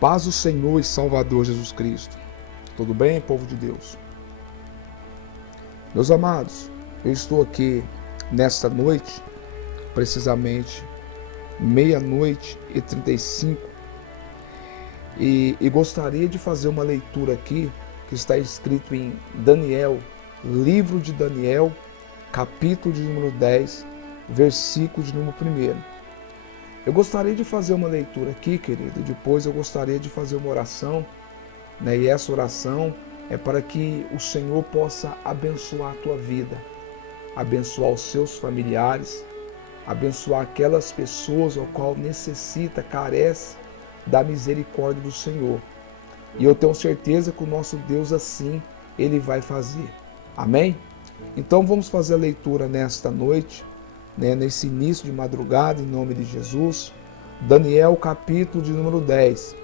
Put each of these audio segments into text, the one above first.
paz do Senhor e Salvador Jesus Cristo. Tudo bem, povo de Deus? Meus amados, eu estou aqui nesta noite, precisamente 00:35, e gostaria de fazer uma leitura aqui que está escrito em Daniel, livro de Daniel, capítulo de número 10, versículo de número 1. Eu gostaria de fazer uma leitura aqui, querido, e depois eu gostaria de fazer uma oração, né? E essa oração é para que o Senhor possa abençoar a tua vida, abençoar os seus familiares, abençoar aquelas pessoas ao qual necessita, carece da misericórdia do Senhor. E eu tenho certeza que o nosso Deus assim, Ele vai fazer. Amém? Então vamos fazer a leitura nesta noite, né, nesse início de madrugada, em nome de Jesus. Daniel, capítulo de número 10,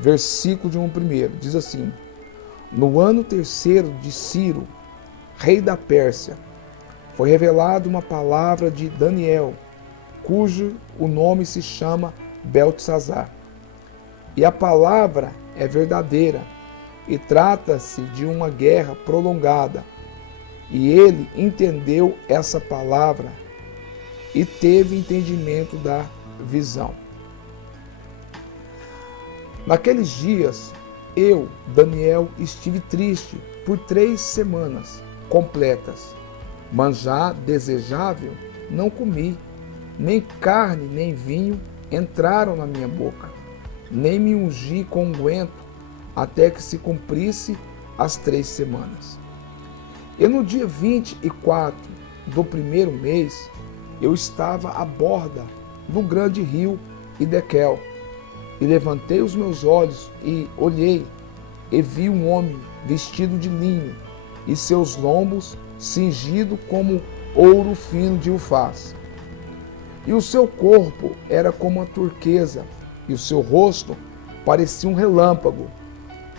versículo de 1. Diz assim: No ano terceiro de Ciro, rei da Pérsia, foi revelada uma palavra de Daniel, cujo o nome se chama Beltesazar. E a palavra é verdadeira, e trata-se de uma guerra prolongada. E ele entendeu essa palavra e teve entendimento da visão. Naqueles dias, eu, Daniel, estive triste por 3 semanas completas. Manjar desejável não comi, nem carne nem vinho entraram na minha boca, nem me ungi com unguento, até que se cumprisse as 3 semanas. E no dia 24 do 1º mês, eu estava à borda do grande rio Hidekel, e levantei os meus olhos e olhei, e vi um homem vestido de linho, e seus lombos cingido como ouro fino de Ufaz. E o seu corpo era como a turquesa, e o seu rosto parecia um relâmpago,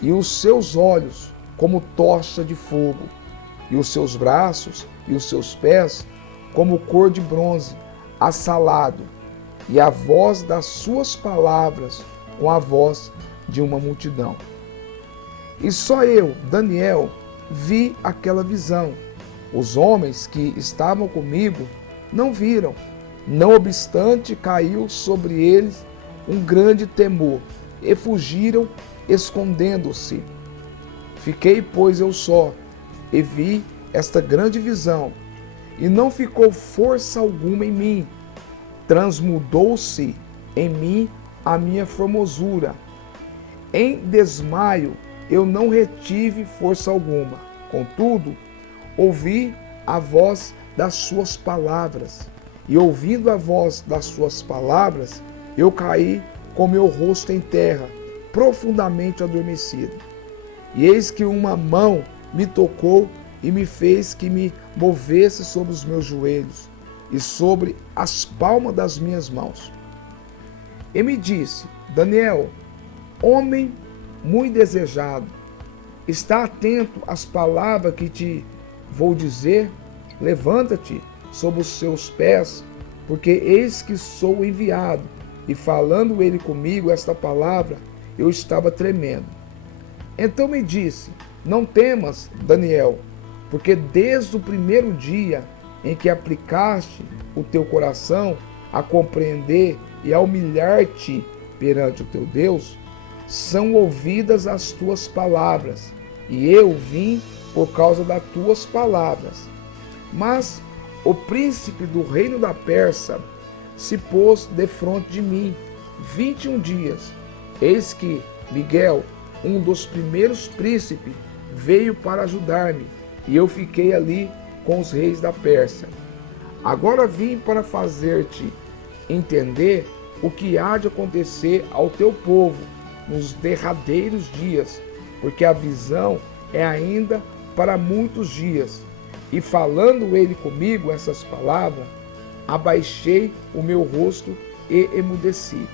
e os seus olhos como tocha de fogo, e os seus braços e os seus pés como cor de bronze assalado, e a voz das suas palavras com a voz de uma multidão. E só eu, Daniel, vi aquela visão. Os homens que estavam comigo não viram. Não obstante, caiu sobre eles um grande temor, e fugiram, escondendo-se. Fiquei, pois, eu só, e vi esta grande visão, e não ficou força alguma em mim. Transmudou-se em mim a minha formosura. Em desmaio eu não retive força alguma. Contudo, ouvi a voz das suas palavras. E ouvindo a voz das suas palavras, eu caí com meu rosto em terra, profundamente adormecido. E eis que uma mão me tocou e me fez que me movesse sobre os meus joelhos e sobre as palmas das minhas mãos. E me disse: Daniel, homem muito desejado, está atento às palavras que te vou dizer. Levanta-te sobre os seus pés, porque eis que sou enviado. E falando ele comigo esta palavra, eu estava tremendo. Então me disse: não temas, Daniel, porque desde o primeiro dia em que aplicaste o teu coração a compreender e a humilhar-te perante o teu Deus, são ouvidas as tuas palavras, e eu vim por causa das tuas palavras. Mas o príncipe do reino da Pérsia se pôs defronte de mim 21 dias. Eis que Miguel, um dos primeiros príncipes, veio para ajudar-me, e eu fiquei ali com os reis da Pérsia. Agora vim para fazer-te entender o que há de acontecer ao teu povo nos derradeiros dias, porque a visão é ainda para muitos dias. E falando ele comigo essas palavras, abaixei o meu rosto e emudeci.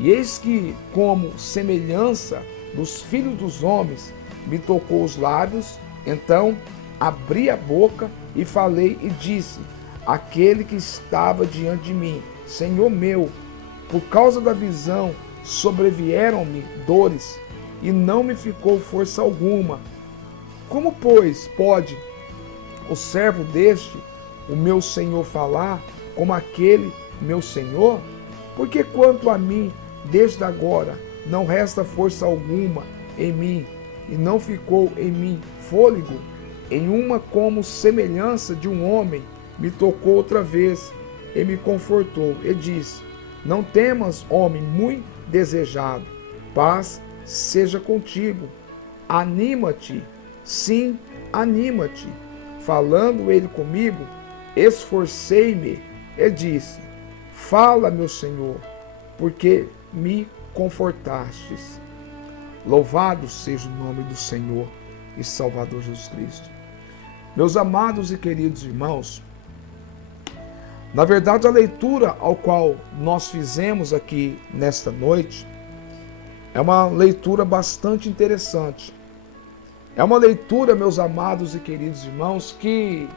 E eis que, como semelhança dos filhos dos homens, me tocou os lábios. Então abri a boca e falei e disse àquele que estava diante de mim: Senhor meu, por causa da visão sobrevieram-me dores, e não me ficou força alguma. Como, pois, pode o servo deste, o meu senhor, falar como aquele meu senhor? Porque quanto a mim, desde agora, não resta força alguma em mim, e não ficou em mim fôlego. Em uma como semelhança de um homem, me tocou outra vez, e me confortou, e disse: não temas, homem muito desejado, paz seja contigo. Anima-te, sim, anima-te. Falando ele comigo, esforcei-me e disse: fala, meu Senhor, porque me confortastes. Louvado seja o nome do Senhor e Salvador Jesus Cristo. Meus amados e queridos irmãos, na verdade a leitura ao qual nós fizemos aqui nesta noite é uma leitura bastante interessante. É uma leitura, meus amados e queridos irmãos, que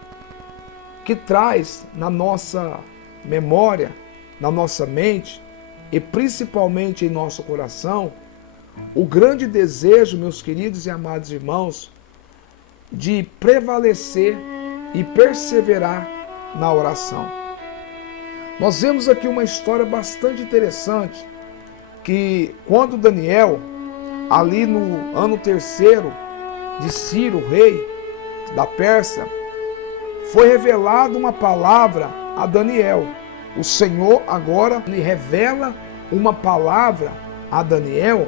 traz na nossa memória, na nossa mente e principalmente em nosso coração o grande desejo, meus queridos e amados irmãos, de prevalecer e perseverar na oração. Nós vemos aqui uma história bastante interessante, que quando Daniel, ali no ano 3º de Ciro, rei da Pérsia, foi revelada uma palavra a Daniel. O Senhor agora lhe revela uma palavra a Daniel,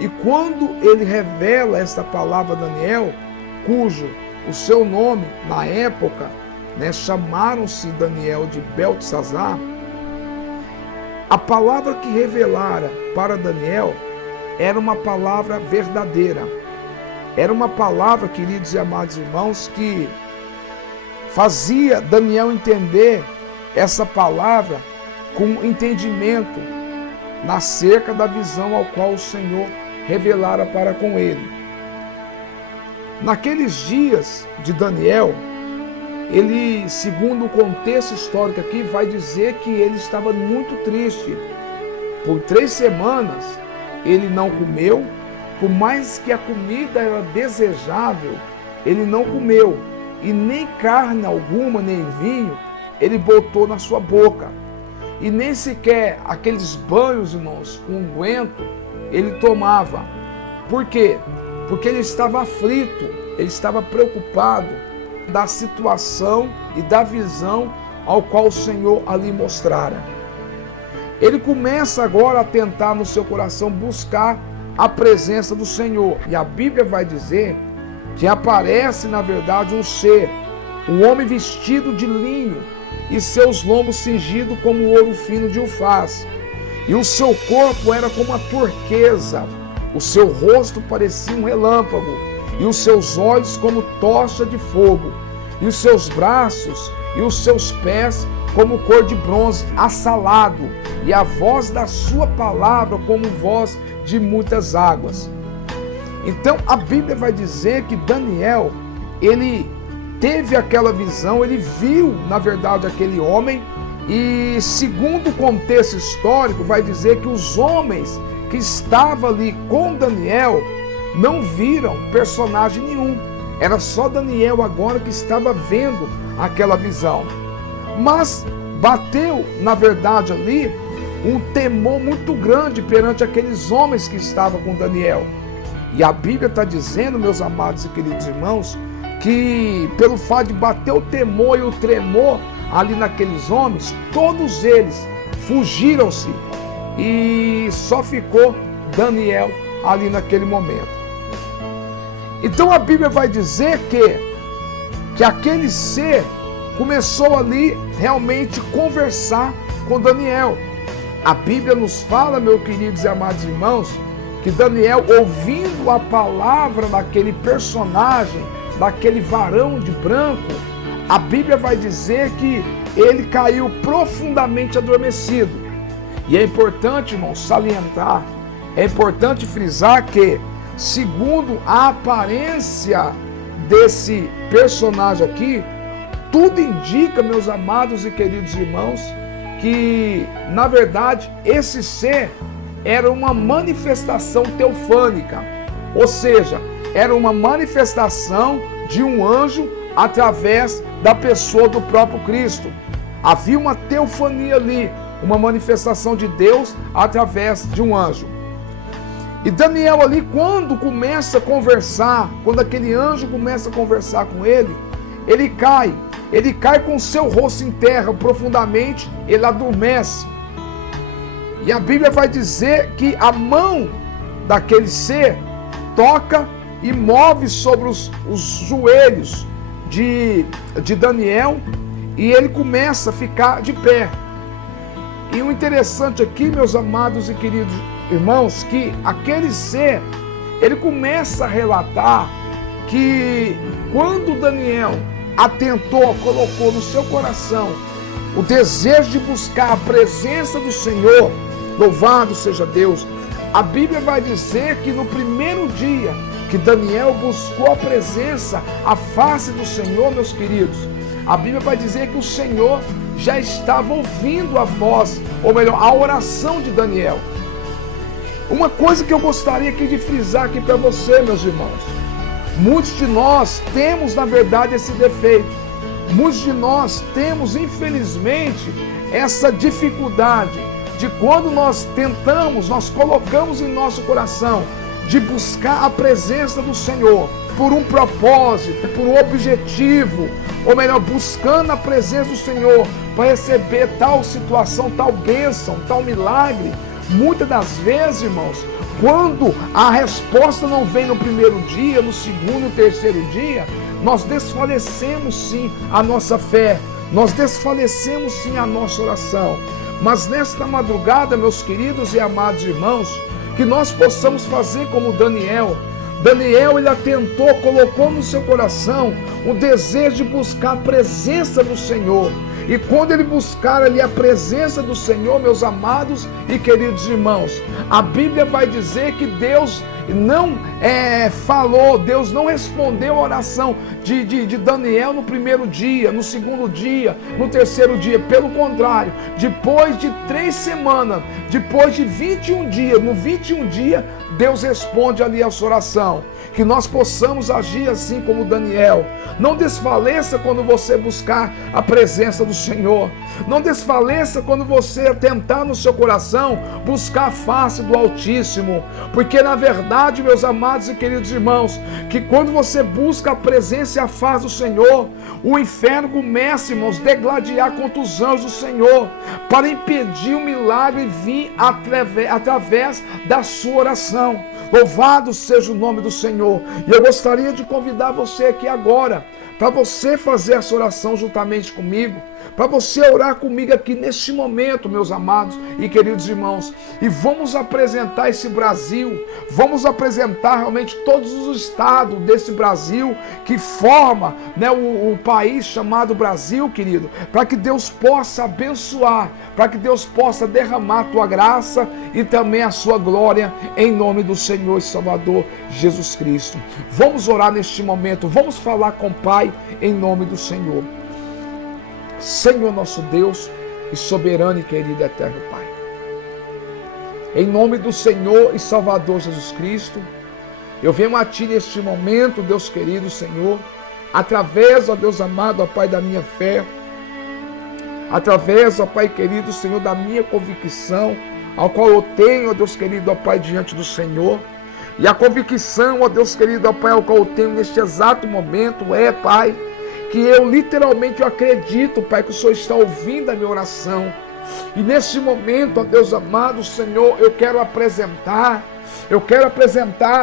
e quando ele revela esta palavra a Daniel, cujo o seu nome na época, chamaram-se Daniel de Beltesazar, a palavra que revelara para Daniel era uma palavra verdadeira. Era uma palavra, queridos e amados irmãos, que fazia Daniel entender essa palavra com entendimento acerca da visão ao qual o Senhor revelara para com ele. Naqueles dias de Daniel, ele, segundo o contexto histórico aqui, vai dizer que ele estava muito triste. Por 3 semanas ele não comeu, por mais que a comida era desejável, ele não comeu, e nem carne alguma, nem vinho, ele botou na sua boca. E nem sequer aqueles banhos, irmãos, com unguento, ele tomava. Por quê? Porque ele estava aflito, ele estava preocupado da situação e da visão ao qual o Senhor ali mostrara. Ele começa agora a tentar no seu coração buscar a presença do Senhor. E a Bíblia vai dizer que aparece, na verdade, um ser, um homem vestido de linho e seus lombos cingidos como ouro fino de ufaz. E o seu corpo era como a turquesa, o seu rosto parecia um relâmpago, e os seus olhos como tocha de fogo, e os seus braços e os seus pés como cor de bronze assalado, e a voz da sua palavra como voz de muitas águas. Então a Bíblia vai dizer que Daniel, ele teve aquela visão, ele viu, na verdade, aquele homem, e segundo o contexto histórico, vai dizer que os homens que estavam ali com Daniel não viram personagem nenhum. Era só Daniel agora que estava vendo aquela visão. Mas bateu, na verdade, ali um temor muito grande perante aqueles homens que estavam com Daniel. E a Bíblia está dizendo, meus amados e queridos irmãos, que pelo fato de bater o temor e o tremor ali naqueles homens, todos eles fugiram-se e só ficou Daniel ali naquele momento. Então a Bíblia vai dizer que aquele ser começou ali realmente conversar com Daniel. A Bíblia nos fala, meus queridos e amados irmãos, que Daniel, ouvindo a palavra daquele personagem, daquele varão de branco, a Bíblia vai dizer que ele caiu profundamente adormecido. E é importante, irmãos, salientar, é importante frisar que, segundo a aparência desse personagem aqui, tudo indica, meus amados e queridos irmãos, que, na verdade, esse ser era uma manifestação teofânica, ou seja, era uma manifestação de um anjo através da pessoa do próprio Cristo. Havia uma teofania ali, uma manifestação de Deus através de um anjo. E Daniel ali, quando começa a conversar, quando aquele anjo começa a conversar com ele, ele cai com seu rosto em terra profundamente, ele adormece. E a Bíblia vai dizer que a mão daquele ser toca e move sobre os joelhos de Daniel, e ele começa a ficar de pé. E o interessante aqui, meus amados e queridos irmãos, que aquele ser, ele começa a relatar que quando Daniel atentou, colocou no seu coração o desejo de buscar a presença do Senhor, louvado seja Deus, a Bíblia vai dizer que no primeiro dia que Daniel buscou a presença, a face do Senhor, meus queridos, a Bíblia vai dizer que o Senhor já estava ouvindo a voz, ou melhor, a oração de Daniel. Uma coisa que eu gostaria aqui de frisar aqui para você, meus irmãos, muitos de nós temos, na verdade, esse defeito. Muitos de nós temos, infelizmente, essa dificuldade de quando nós tentamos, nós colocamos em nosso coração de buscar a presença do Senhor por um propósito, por um objetivo, ou melhor, buscando a presença do Senhor para receber tal situação, tal bênção, tal milagre. Muitas das vezes, irmãos, quando a resposta não vem no primeiro dia, no segundo, no terceiro dia, nós desfalecemos sim a nossa fé, nós desfalecemos sim a nossa oração. Mas nesta madrugada, meus queridos e amados irmãos, que nós possamos fazer como Daniel. Daniel, ele atentou, colocou no seu coração o desejo de buscar a presença do Senhor. E quando ele buscar ali a presença do Senhor, meus amados e queridos irmãos, a Bíblia vai dizer que Deus não falou, Deus não respondeu a oração de Daniel no primeiro dia, no segundo dia, no terceiro dia. Pelo contrário, depois de 3 semanas, depois de 21 dias, no 21 dia, Deus responde ali a sua oração. Que nós possamos agir assim como Daniel. Não desfaleça quando você buscar a presença do Senhor. Não desfaleça quando você tentar no seu coração buscar a face do Altíssimo. Porque na verdade, meus amados e queridos irmãos, que quando você busca a presença e a face do Senhor, o inferno começa, irmãos, a degladiar contra os anjos do Senhor, para impedir o milagre vir através da sua oração. Louvado seja o nome do Senhor. E eu gostaria de convidar você aqui agora, para você fazer essa oração juntamente comigo, para você orar comigo aqui neste momento, meus amados e queridos irmãos. E vamos apresentar esse Brasil, vamos apresentar realmente todos os estados desse Brasil que forma, né, o país chamado Brasil, querido, para que Deus possa abençoar, para que Deus possa derramar a tua graça e também a sua glória, em nome do Senhor e Salvador Jesus Cristo. Vamos orar neste momento, vamos falar com o Pai em nome do Senhor. Senhor nosso Deus e soberano e querido eterno Pai, em nome do Senhor e Salvador Jesus Cristo, eu venho a Ti neste momento, Deus querido Senhor, através, ó Deus amado, ó Pai, da minha fé, através, ó Pai querido Senhor, da minha convicção, ao qual eu tenho, ó Deus querido, ó Pai, diante do Senhor. E a convicção, ó Deus querido, ó Pai, ao qual eu tenho neste exato momento é, Pai, que eu literalmente acredito, Pai, que o Senhor está ouvindo a minha oração. E neste momento, ó Deus amado, Senhor, eu quero apresentar,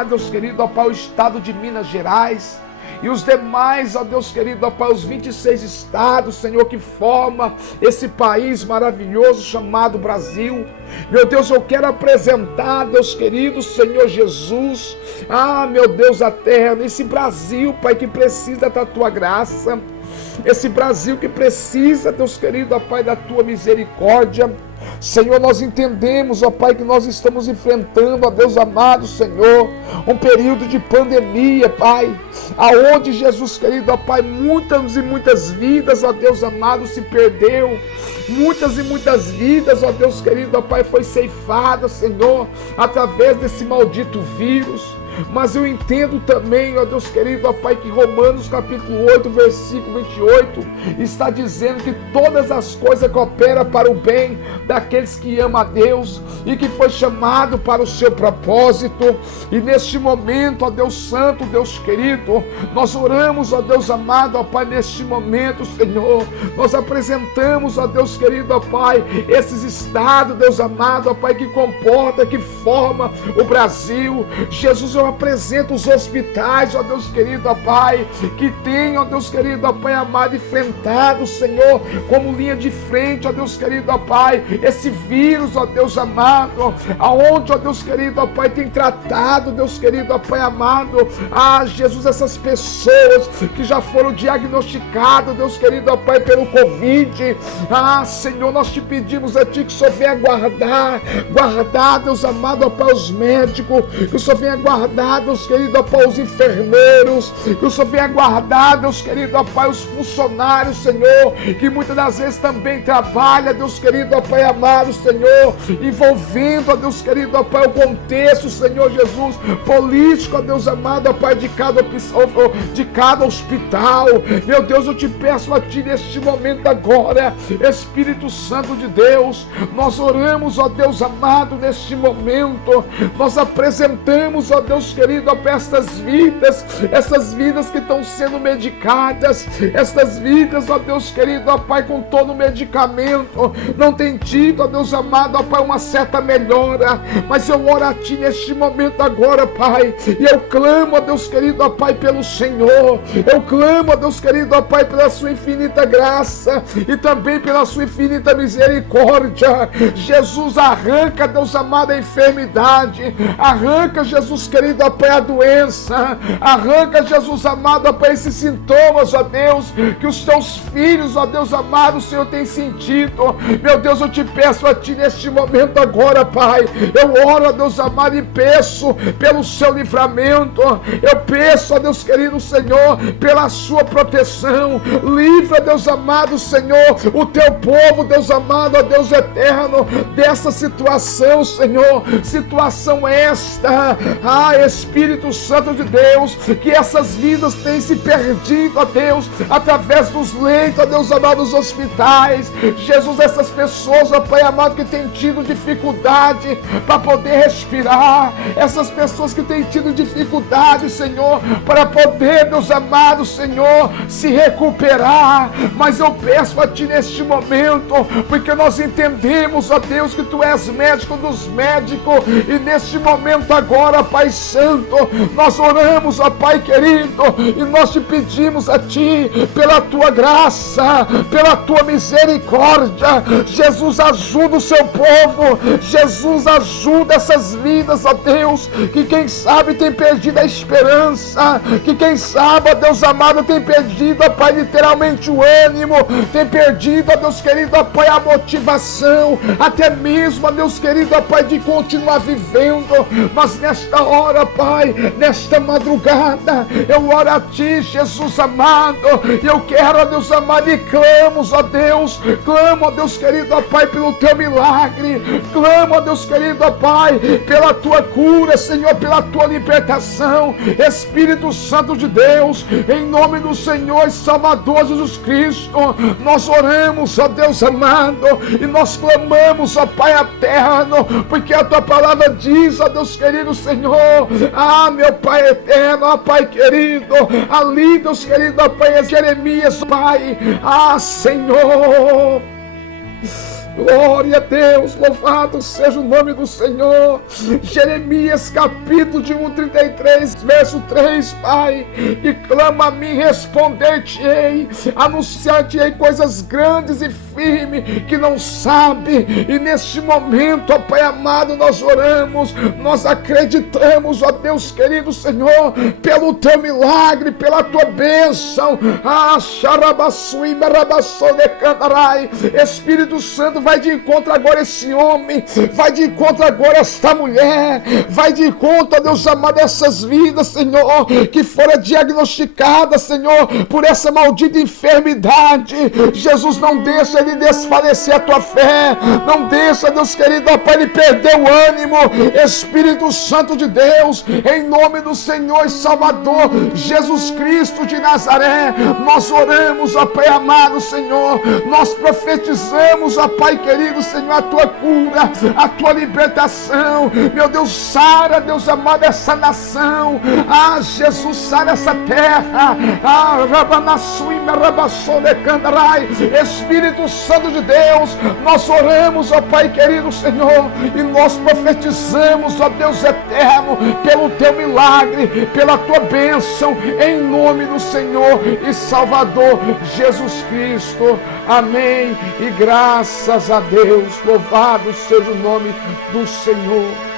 Deus querido, ó Pai, o estado de Minas Gerais. E os demais, ó Deus querido, ó Pai, os 26 estados, Senhor, que forma esse país maravilhoso chamado Brasil. Meu Deus, eu quero apresentar, Deus querido, Senhor Jesus, meu Deus eterno, esse Brasil, Pai, que precisa da Tua graça, esse Brasil que precisa, Deus querido, ó Pai, da Tua misericórdia. Senhor, nós entendemos, ó Pai, que nós estamos enfrentando, ó Deus amado, Senhor, um período de pandemia, Pai, aonde, Jesus querido, ó Pai, muitas e muitas vidas, ó Deus amado, se perdeu. Muitas e muitas vidas, ó Deus querido, ó Pai, foi ceifada, Senhor, através desse maldito vírus. Mas eu entendo também, ó Deus querido, ó Pai, que Romanos capítulo 8, versículo 28, está dizendo que todas as coisas cooperam para o bem daqueles que amam a Deus e que foi chamado para o seu propósito. E neste momento, ó Deus Santo, Deus querido, nós oramos, ó Deus amado, ó Pai, neste momento, Senhor, nós apresentamos, ó Deus querido, ó Pai, esses estados, Deus amado, ó Pai, que comporta, que forma o Brasil. Jesus, eu apresento os hospitais, ó Deus querido, ó Pai, que tem, ó Deus querido, ó Pai amado, enfrentado, Senhor, como linha de frente, ó Deus querido, ó Pai, esse vírus, ó Deus amado, aonde, ó Deus querido, ó Pai, tem tratado, Deus querido, ó Pai amado, Jesus, essas pessoas que já foram diagnosticadas, Deus querido, ó Pai, pelo Covid. Senhor, nós te pedimos a Ti que o Senhor venha guardar, Deus amado, ó Pai, os médicos, que o Senhor venha guardar, Deus querido, ó Pai, os enfermeiros, que o Senhor venha guardar, Deus querido, ó Pai, os funcionários, Senhor, que muitas das vezes também trabalha, Deus querido, ó Pai amado, Senhor, envolvendo, ó Deus querido, ó Pai, o contexto, Senhor Jesus, político, ó Deus amado, ó Pai, de cada hospital. Meu Deus, eu te peço a Ti neste momento agora, Espírito Santo de Deus, nós oramos, ó Deus amado, neste momento, nós apresentamos, ó Deus querido, ó Pai, essas vidas que estão sendo medicadas, essas vidas, ó Deus querido, ó Pai, com todo o medicamento, não tem tido, ó Deus amado, ó Pai, uma certa melhora, mas eu oro a Ti neste momento agora, Pai, e eu clamo, ó Deus querido, ó Pai, pelo Senhor, eu clamo, ó Deus querido, ó Pai, pela Sua infinita graça, e também pela Sua infinita misericórdia. Jesus, arranca, Deus amado, a enfermidade, arranca, Jesus querido, ó Pai, a doença, arranca, Jesus amado, ó Pai, esses sintomas, ó Deus, que os Teus filhos, ó Deus amado, o Senhor tem sentido. Meu Deus, eu te peço a Ti neste momento agora, Pai, eu oro, ó Deus amado, e peço pelo Seu livramento, eu peço, ó Deus querido, Senhor, pela Sua proteção, livra, Deus amado, Senhor, o Teu povo, Deus amado, ó Deus eterno, dessa situação, Senhor, situação esta, Espírito Santo de Deus, que essas vidas têm se perdido, ó Deus, através dos leitos, ó Deus amado, dos hospitais. Jesus, essas pessoas, ó Pai amado, que têm tido dificuldade para poder respirar, essas pessoas que têm tido dificuldade, Senhor, para poder, Deus amado, Senhor, se recuperar, mas eu peço a Ti neste momento, porque nós entendemos, ó Deus, que Tu és médico dos médicos, e neste momento agora, Pai Santo, nós oramos, ó Pai querido, e nós Te pedimos a Ti, pela Tua graça, pela Tua misericórdia. Jesus, ajuda o Seu povo, Jesus, ajuda essas vidas, ó Deus, que quem sabe tem perdido a esperança, que quem sabe, ó Deus amado, tem perdido, ó Pai, literalmente o ânimo, tem perdido, ó Deus querido, ó Pai, a motivação, até mesmo, ó Deus querido, ó Pai, de continuar vivendo. Mas nesta hora, Pai, nesta madrugada, eu oro a Ti, Jesus amado, e eu quero, ó Deus amado, e clamo, ó Deus, clamo, ó Deus querido, ó Pai, pelo Teu milagre, clamo, ó Deus querido, ó Pai, pela Tua cura, Senhor, pela Tua libertação. Espírito Santo de Deus, em nome do Senhor e Salvador Jesus Cristo, nós oramos, ó Deus amado, e nós clamamos, ó Pai eterno, porque a Tua palavra diz, ó Deus querido, Senhor, meu Pai eterno, ó Pai querido, ali, Deus querido, ó Pai, Jeremias, Pai, Senhor, glória a Deus, louvado seja o nome do Senhor. Jeremias capítulo de 1:33, verso 3, Pai, e clama a mim, responder-te-ei, anunciar-te-ei coisas grandes e firmes que não sabe. E neste momento, ó Pai amado, nós oramos, nós acreditamos, ó Deus querido, Senhor, pelo Teu milagre, pela Tua bênção. Espírito Santo, vai de encontro agora a esse homem, vai de encontro agora a esta mulher, vai de encontro, ó Deus amado, essas vidas, Senhor, que foram diagnosticadas, Senhor, por essa maldita enfermidade. Jesus, não deixa ele desfalecer a tua fé, não deixa, Deus querido, ó Pai, ele perder o ânimo. Espírito Santo de Deus, em nome do Senhor e Salvador Jesus Cristo de Nazaré, nós oramos, ó Pai amado, Senhor, nós profetizamos, ó Pai querido, Senhor, a tua cura, a tua libertação. Meu Deus, sara, Deus amado, essa nação. Jesus, sara essa terra. Espírito Santo de Deus, nós oramos, ó Pai querido, Senhor, e nós profetizamos, ó Deus eterno, pelo teu milagre, pela tua bênção, em nome do Senhor e Salvador Jesus Cristo. Amém. E graças a Deus, louvado seja o nome do Senhor.